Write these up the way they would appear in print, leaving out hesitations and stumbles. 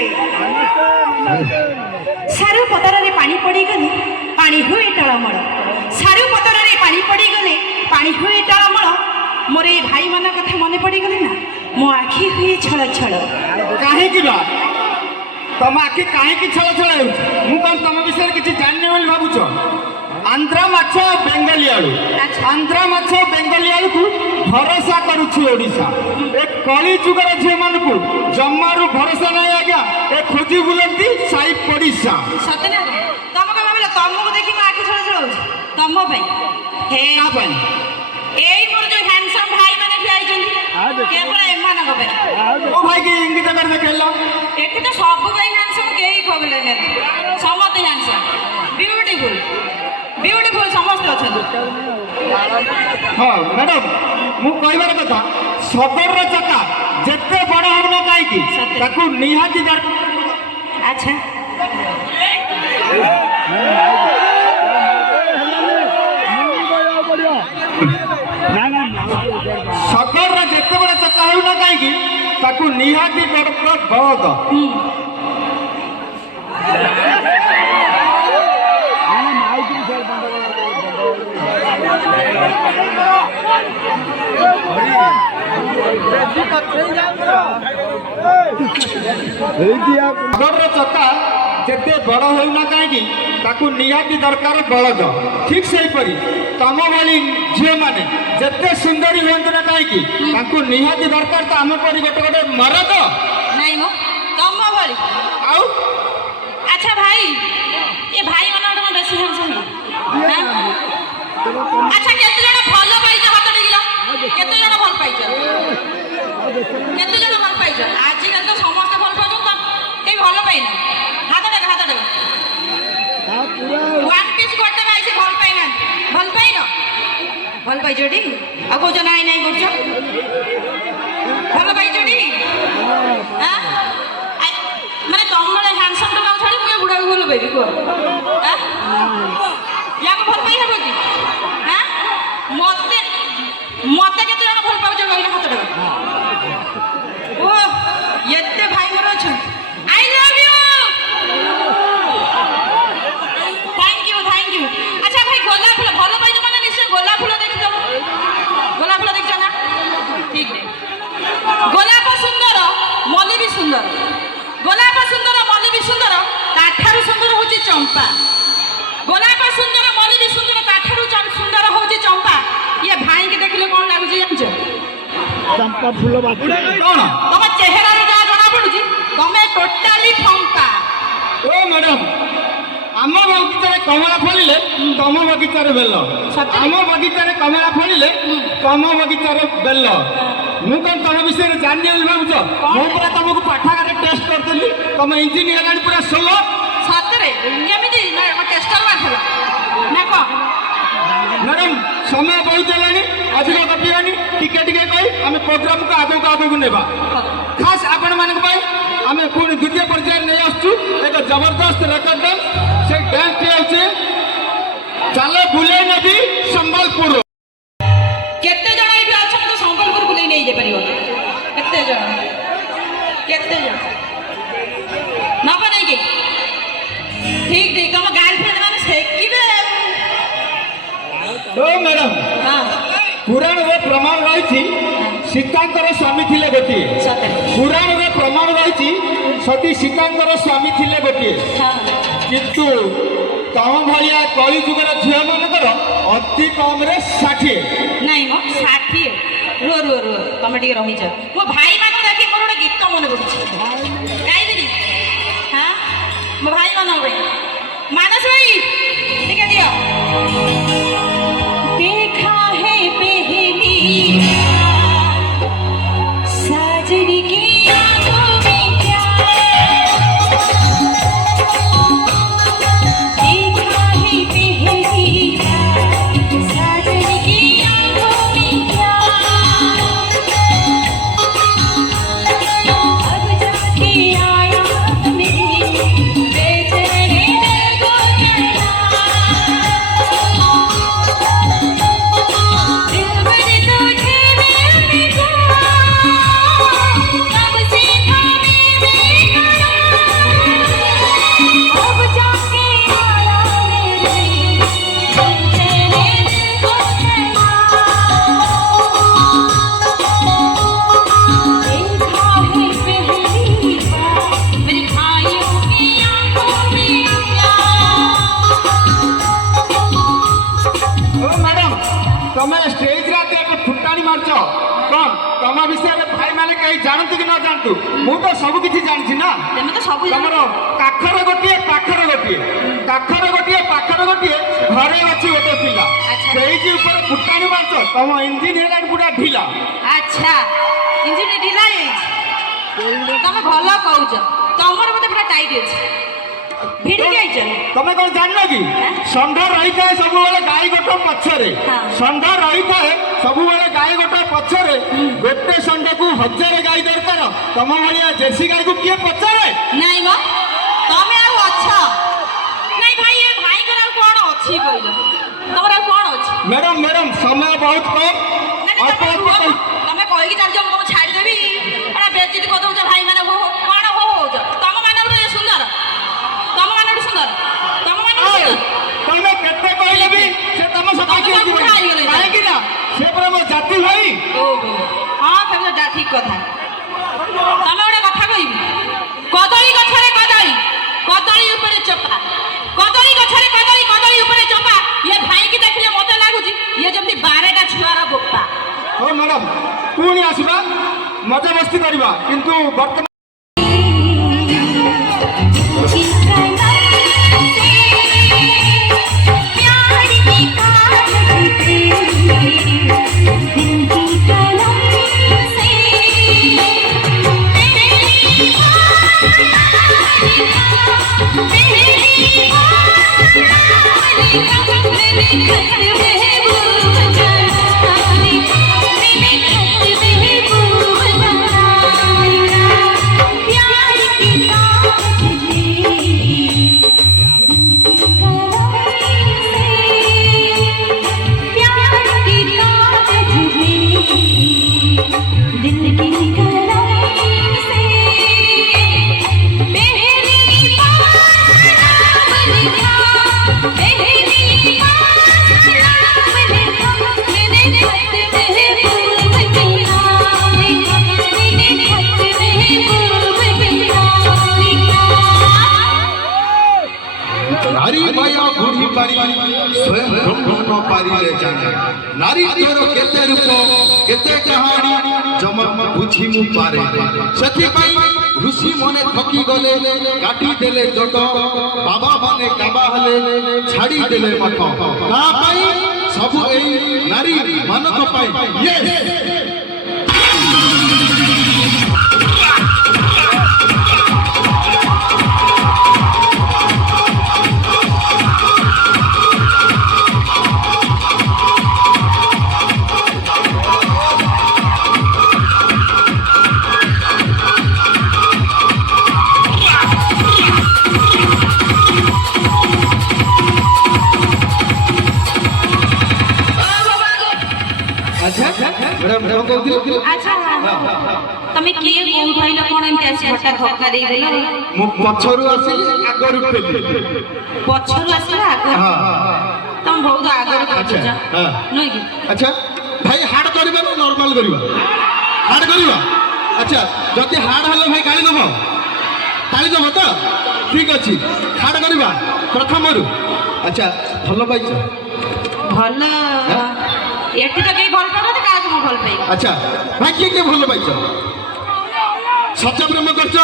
नमस्ते सारू पतर रे पानी पड़ी गले पानी हुए टळमळ सारू पतर रे पानी पड़ी गले पानी हुए टळमळ मोर ए भाई मन कथा मन पड़ी गले ना मो आखि हुए छळ छळ काहे की बा तम आखि काहे की छळ छळ हेउ मु कोन तम विषय किछि जानने वाली भाबुछो आंध्रा माछ बेंगली आलू आंध्रा माछ बेंगली आलू को भरोसा करूछि ओडिसा ए कली जुगर झे मन को जम्मारू भरोसा नहीं आज्ञा ए खोजी बुलंती साई पड़िसा सते ना तम का भाबला तमको देखि म आखि छळ छळ होछ तम भाई हे का भाई एई मोर जो हैंडसम भाई माने ठियाई जंदी केवल एमान को भाई ओ भाई की इंगित कर देखेला एठी तो सब भाई हैंडसम केई खबले ने समते हैंडसम ब्यूटीफुल ब्यूटीफुल समस्त अछन हां मैडम मु कहबार कथा सदर रे चका जत्ते बड़ हमनो काई की ताकू निहाती दर अच्छा सदर रे जत्ते बड़ चका हो ना काई की ताकू निहाती दर बळद सदर चका जिते बड़ होना कहीं ताकू निहाती दरकार बलद ठीक से परी तम भाई झील मैंने जिते सुंदरी हूँ ना कहीं निहाती दरकार तो आम परी गोटे गोटे मरद नहीं मो तम भली आउ अच्छा भाई ये भाई मन बेसी हैंडसम अच्छा केते जण भल पाइछ हाथ टेकिला केते जण भल पाइछ केते जण भल पाइछ आज काल तो समस्त भल पाइछ त के भल पाइना हाथ टेक वन पीस गोटे भाई भल पाइना भल पाइछ डी आ को जना आई नहीं करछ भल पाइछ डी हां माने तुम बड़े हैंडसम तो छाड़ी मुझे बुढ़ा भी भल पाइबी को हां या को भल पाइ हेबो की हां मते मते केते जण भल पाउछ कहले हाथ टेक ओ येते भाई मोर छ I love you thank you अच्छा भाई गोलाप फूल भल पाइछ माने निश्चय गोलाप फूल देखि देखछ ना ठीक है गोलाप सुंदर मल्ली भी सुंदर गोलाप सुंदर मल्ली भी सुंदर ताठारु सुंदर होची चंपा गोलाप सुंदर मल्ली भी सुंदर ताठारु सुंदर होची चंपा ये भाई के देखले कोन लागु छी जानछ चंपा फूल बाकी कोन तम चेहरा रे जा जणा पडुची तमे टोटली फंका ओ मैडम आम बगीचार कमला फलिले तम बगीचार बेल आम बगीचार कमला फलिले तम बगीचार बेल मु कौन तुम विषय जानी भावुच मु पूरा तुमको पाठागार टेस्ट करदेली तुम इंजिन है पूरा सोलो सतरे केमिति टेस्टर माथला ना को मैडम समय बहुत चलानी अधिक गपिबानी टिके टिके कही आम प्रोग्राम को आगक नेबा खास आपण मानक आम पुणी द्वितीय पर्याय नहीं आसु एक जबरदस्त रेकर्ड डांस से डांस होचे चलो बुले नदी संबलपुर केते जण एठी अछन तो संबलपुर बुले नै जे परिबो केते जण ना बनै के ठीक ठीक हम गर्लफ्रेंड माने सेकिबे ओ मैडम हां पुराण रे प्रमाण रही सीतांकर स्वामी थिले गोटिए पुराण रे प्रमाण रही सती सीतांकर स्वामी थिले गोटिए किंतु तम भाया कली जुगर झील मानकर अति कम रे 60 नहीं मो 60 रो तुम टिके रही जा मो भाई मान देखि मोर गोटे गीत मन पड़ुछि गाई देली हां मो भाई मान मानस भाई टिके दियो देखा है पहली साजन की आंखों में क्या देखा है पहली साजन की आंखों में क्या अब जाके आया मैं बेचैन दिल को कहना ଜାଣନ୍ତୁ କି ନ ଜାଣନ୍ତୁ ମୁଁ ତ ସବୁ କିଛି ଜାଣିଛି ନା। ତମେ ତ ସବୁ ତମର କାଖରେ ଗୋଟିଏ ପାଖରେ ଗୋଟିଏ କାଖରେ ଗୋଟିଏ ପାଖରେ ଗୋଟିଏ ଘରେ ଅଛି ଗୋଟେ ପିଲା ଆଚ୍ଛା। ସେଇଠି ଉପରେ ଫୁଟାଣି ମାରୁଛ ତମ ଇଞ୍ଜିନ ହେଲାଣି ପୁରା ଢିଲା। ଆଚ୍ଛା ଇଞ୍ଜିନ ଢିଲା ହେଇଯାଇଛି ତମେ ଭଲ କହୁଛ ତମର ବୋଧେ ପୁରା ଟାଇଟ୍ ଅଛି ଭିଡ଼ିକି ଆଇଛ। ତମେ କଣ ଜାଣିନ କି ଷଣ୍ଢ ରହିଥାଏ ସବୁବେଳେ ଗାଈ ଗୋଟ ପଛରେ ହଁ। ଷଣ୍ଢ ରହିଥାଏ ସବୁବେଳେ ଗାଈ ଗୋଟ ପଛରେ ଗୋଟେ ଷଣ୍ଢକୁ 1000 ଗାଈ ଦରକାର ତମ ଭଳିଆ ଦେଶୀ ଗାଈକୁ କିଏ ପଚାରେ? ନାଇଁ ମ ତମେ ଆଉ ଅଛ ନାଇଁ ଭାଇ ଏ ଭାଇଙ୍କର ଆଉ କଣ ଅଛି କହିଲ ତମର ଆଉ କଣ ଅଛି? ମ୍ୟାଡାମ ମ୍ୟାଡାମ ସମୟ ବହୁତ କମ ନାଇଁ, ଅଳ୍ପ ତମେ ଅଳ୍ପ ରୁହ, କହି- ତମେ କହିକି ଚାଲିଛ ମୁଁ ତମକୁ ଛାଡ଼ିଦେବି ଏଟା ବେଜିତ କରିଦଉଛ ଭାଇ ମାନେ ହୋ କଣ ହୋ ହଉଛ ତମ ମାନେ ଗୋଟେ ସୁନ୍ଦର ତମ ମାନେ ଗୋଟେ ସୁନ୍ଦର ତମ ମାନେ ଗୋଟେ ଆଉ ସୁନ୍ଦର ତମେ କେତେ କହିଲେ ବି ସେ ତମ ତମେ ସକାଳେ ତ ବୁଢା ହେଇଗଲେ। କାହିଁକି ନା ସେ ପୁରା ମୋ ଜାତି ଭାଇ। ଓହୋ ହଁ ସେଟା ଠିକ କଥା ତମେ ଗୋଟେ କଥା କହିବି କଦଳୀ ଗଛରେ କଦଳୀ କଦଳୀ ଉପରେ ଚୋପା କଦଳୀ ଗଛରେ କଦଳୀ କଦଳୀ ଉପରେ ଚୋପା ଇଏ ଭାଇକି ଦେଖିଲେ ମତେ ଲାଗୁଛି ଇଏ ଯେମିତି 12ଟା ଛୁଆର ବୋପା। ହଉ ମ୍ୟାଡାମ ପୁଣି ଆସିବା ମଜା ମସ୍ତି କରିବା କିନ୍ତୁ ବର୍ତ୍ତମାନ नारी माया बुढ़ी पारी स्वयं ब्रह्म न पारिले जाने नारी तोर केते रूप केते कहानी जमा बुझी मु पारे सखी पाई ऋषि मने थकी गले काटी देले जट बाबा माने काबा हले छाड़ी देले मठ का पाई सब एई नारी मानक पाई यस मैडम कहती ଆଚ୍ଛା ତମେ କିଏ କୋଉ ଭାଇଲ କଣ ଏମିତି ଆସି ହଠାତ୍ ଧକ୍କା ଦେଇଦେଲ मु पछरु आसिली आगरु फेली ପଛରୁ ଆସିଲା ଆଗରୁ हां ତମେ ବହୁତ ଆଗରୁ କହିଛ ହଁ। ନୁହେଁ କି? अच्छा भाई हार्ड करबा ना नॉर्मल करबा हार्ड करबा अच्छा जति हार्ड हले भाई गाली दबो ताली दबो तो ठीक अछि हार्ड करबा प्रथमरु अच्छा भलो पाइछ ଭଲ ଏଠି ତ କେହି ଭଲ ପାଉନାହାନ୍ତି କାହାକୁ ମୁଁ ଭଲ ପାଇବି अच्छा भाई के भलो पाइछ सच्चा प्रेम करछ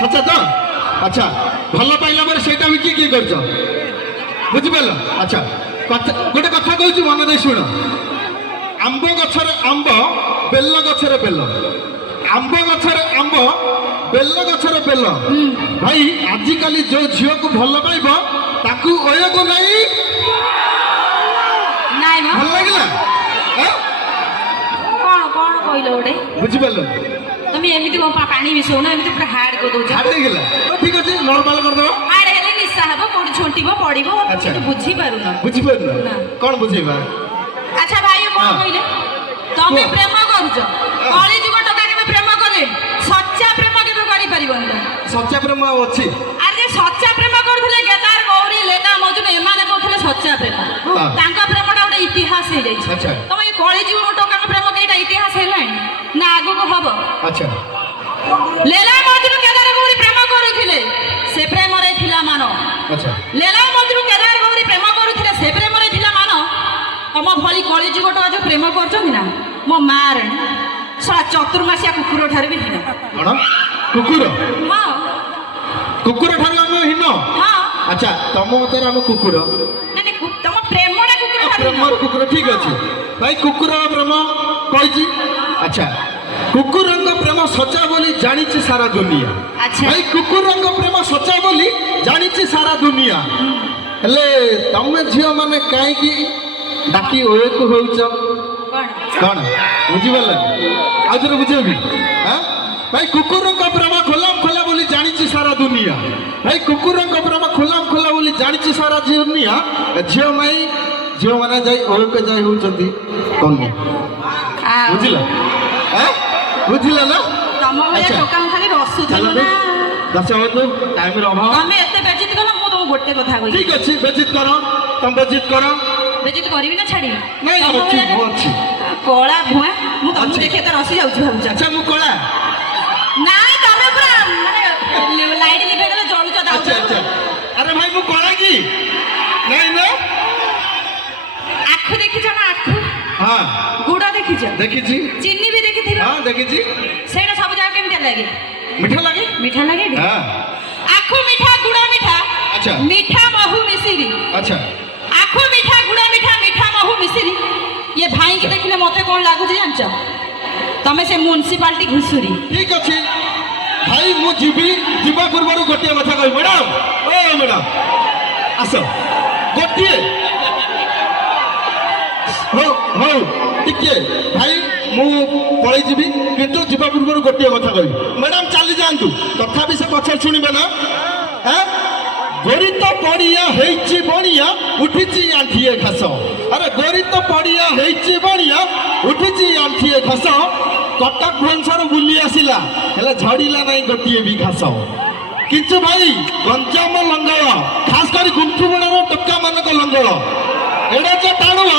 सच्चा तो अच्छा भलो पाइला पर सेटा भी की करछ बुझि पालो अच्छा गोटे कथा कहूँ मन दे शुण आंब गछरे आंब बेल गछरे बेल आंब गछरे आंब बेल गछरे बेल भाई आजिकाली जो झील को भल पाइब ताकू ओयको नहीं ନାଇଁ ମ भल लगिला କଣ କଣ କହିଲ ଗୋଟେ बुझि पालो ତମେ ଏମିତି କଣ ପାଣି ମିଶଉନ ଏମିତି ପୁରା ହାର୍ଡ କରିଦଉଛ छाड़ देला ठीक अछि नॉर्मल कर दो ହାର୍ଡ ହେଲେ ନିଶା ହବ କୋଉଠି ଛୁଣ୍ଟିବ ପଡିବ ଆଚ୍ଛା। କିନ୍ତୁ ବୁଝି ପାରୁନ बुझि पालो ନା। कोन बुझेबा ଆଚ୍ଛା ଭାଇ କଣ ହଁ। କହିଲେ ତମେ କୁହ। ପ୍ରେମ କରୁଛ କଳି ଯୁଗ ଟଙ୍କା କେବେ ପ୍ରେମ କଲେ ସଚ୍ଚା ପ୍ରେମ କେବେ କରିପାରିବନି ତମେ। सच्चा प्रेम अछि ଆରେ ସଚ୍ଚା ପ୍ରେମ କରୁଥିଲେ କେଦାର ଗୌରୀ ଲେନା ମଜୁନ ଏମାନେ କହୁଥିଲେ ସଚ୍ଚା ପ୍ରେମ ହଁ। ତାଙ୍କ ପ୍ରେମଟା ଗୋଟେ ଇତିହାସ ହେଇଯାଇଛି ଆଚ୍ଛା। ତମେ ଏ କଳି ଯୁଗ ଟଙ୍କା ପ୍ରେମ କେଇଟା ଇତିହାସ ହେଲାଣି ନା ଆଗକୁ ହବ अच्छा ଲେଲା ମଜୁନ କେଦାର ଗୌରୀ ପ୍ରେମ କରୁଥିଲେ ସେ ପ୍ରେମରେ ଥିଲା ମାନ अच्छा ଲେଲା ମଜୁନ କେଦାର ଗୌରୀ ପ୍ରେମ କରୁଥିଲେ ସେ ପ୍ରେମରେ ଥିଲା ମାନ ତମ ଭଳି କଳି ଯୁଗଟା ଯୋଉ ପ୍ରେମ କରୁଛନ୍ତି ନା ମୋ ମା ରାଣୀ ଶଳା ଚତୁର୍ମାସିଆ କୁକୁର ଠାରୁ ବି ହୀନ। କ'ଣ କୁକୁର ହଁ କୁକୁର ଠାରୁ ଆମେ ହୀନ? ହଁ ଆଚ୍ଛା ତମ ମତରେ ଆମେ କୁକୁର? ମାନେ ତମ ପ୍ରେମଟା କୁକୁର ଠାରୁ ହୀନ। ପ୍ରେମର କୁକୁର ଠିକ ଅଛି ଭାଇ କୁକୁରର ପ୍ରେମ କହିଛି। ଆଚ୍ଛା କୁକୁରଙ୍କ ପ୍ରେମ ସଚା ବୋଲି ଜାଣିଛି ସାରା ଦୁନିଆ। ଆଚ୍ଛା ଭାଇ କୁକୁରଙ୍କ ପ୍ରେମ ସଚା ବୋଲି ଜାଣିଛି ସାରା ଦୁନିଆ। ହେଲେ ତମେ ଝିଅ ମାନେ କାହିଁକି ଡାକି ଓଏକୁ ହଉଛ? କଣ କ'ଣ ବୁଝିପାରିଲ? ଆଉ ଥରେ ବୁଝେଇବି। ଭାଇ କୁକୁରଙ୍କ ପ୍ରେମ ଖୋଲାମ ଖୋଲା ବୋଲି ଜାଣିଛି ସାରା ଦୁନିଆ। ଭାଇ କୁକୁରଙ୍କ ପ୍ରେମ ଖୋଲାମ ଖୋଲା ବୋଲି ଜାଣିଛି ସାରା ଦୁନିଆ। ଝିଅମାନେ ଯାଇ ଓଏକୁ ଯାଇ ହଉଛନ୍ତି କନ୍ୟା। ଆଉ ବୁଝିଲ? ବୁଝିଲ ନା? ତମ ଭଳିଆ ଆଚ୍ଛା। ଟୋକାଙ୍କୁ ଖାଲି ରସୁଥିଲୁ ନା। ଦଶ ହନ୍ତୁ ଟାଇମର ଅଭାବ। ତମେ ଏତେ ବେଜିତ କଲ ମୁଁ ତମକୁ ଗୋଟେ କଥା କହିବି। ଠିକ ଅଛି ବେଜିତ କର ତମେ ବେଜିତ କର। ବେଜିତ କରିବି ନା ଛାଡ଼ିବି? ନାଇଁ ତମ ଅଛି ଭଳିଆ ମୁଁ ଅଛି। କଳା ଭୁଆଁ ମୁଁ ତମକୁ ଅଛି। ଦେଖି ଏତେ ରସି ଯାଉଛି ଭାବୁଛ? ଆଚ୍ଛା ମୁଁ କଳା? ନାଇଁ ତମେ ପୁରା ମାନେ ଲାଇଟ୍ ଲିଭେଇ ଦେଲେ ଜଳୁଛ ଆଚ୍ଛା ଆଚ୍ଛା ଦାଉଛ। ଆରେ ଭାଇ ମୁଁ କଳା କି? ନାଇଁ ନା? ଆଖୁ ଦେଖିଛ ନା ଆଖୁ? ହଁ ଗୁଡ଼ ଦେଖିଛ? ଦେଖିଛି। ଚିନି ବି ଦେଖିଥିବ? ହଁ ଦେଖିଛି। ସେଇଟା ସବୁ ଯାକ କେମିତି ଲାଗେ? ମିଠା ଲାଗେ? ମିଠା ଲାଗେ ଟି? ହଁ ଆଖୁ ମିଠା ଗୁଡ଼ ମିଠା ଆଚ୍ଛା ମିଠା ମହୁ ମିଶିରି। ଆଚ୍ଛା ଆଖୁ ମିଠା ଗୁଡ଼ ମିଠା ମିଠା ମହୁ ମିଶିରି। ଇଏ ଭାଇକି ଦେଖିଲେ ମତେ କ'ଣ ଲାଗୁଛି ଜାଣିଛ? ତମେ ସେ ମ୍ୟୁନିସିପାଲିଟି ଘୁଷୁରୀ। ଠିକ ଅଛି ଭାଇ ମୁଁ ଯିବା ପୂର୍ବରୁ ଗୋଟିଏ କଥା କହିବି। ମ୍ୟାଡ଼ାମ ଓ ମ୍ୟାଡ଼ାମ ଆସ ଗୋଟିଏ ହଉ ହଉ ଟିକେ ଭାଇ ମୁଁ ପଳେଇ ଯିବି କିନ୍ତୁ ଯିବା ପୂର୍ବରୁ ଗୋଟିଏ କଥା କହିବି। ମ୍ୟାଡ଼ାମ ଚାଲି ଯାଆନ୍ତୁ ତଥାପି ସେ ପଛରେ ଶୁଣିବେ ନା? ଗରିତ ପଡ଼ିଆ ହେଇଛି ବଣିଆ ଉଠିଛି ଆଣ୍ଠିଏ ଘାସ। ଆରେ ଗରିତ ପଡ଼ିଆ ହେଇଛି ବଣିଆ ଉଠିଛି ଆଣ୍ଠିଏ ଘାସ। କଟକ ଭୁବନେଶ୍ୱର ବୁଲି ଆସିଲା ହେଲେ ଝଡ଼ିଲା ନାହିଁ ଗୋଟିଏ ବି ଘାସ। କିନ୍ତୁ ଭାଇ ଗଞ୍ଜାମ ଲଙ୍ଗଳ ଖାସ କରି ଗୁଣ୍ଠୁଗୁଣାର ଟୋକା ମାନଙ୍କ ଲଙ୍ଗଳ ଏଡ଼େ ଯେ ଟାଣୁଆ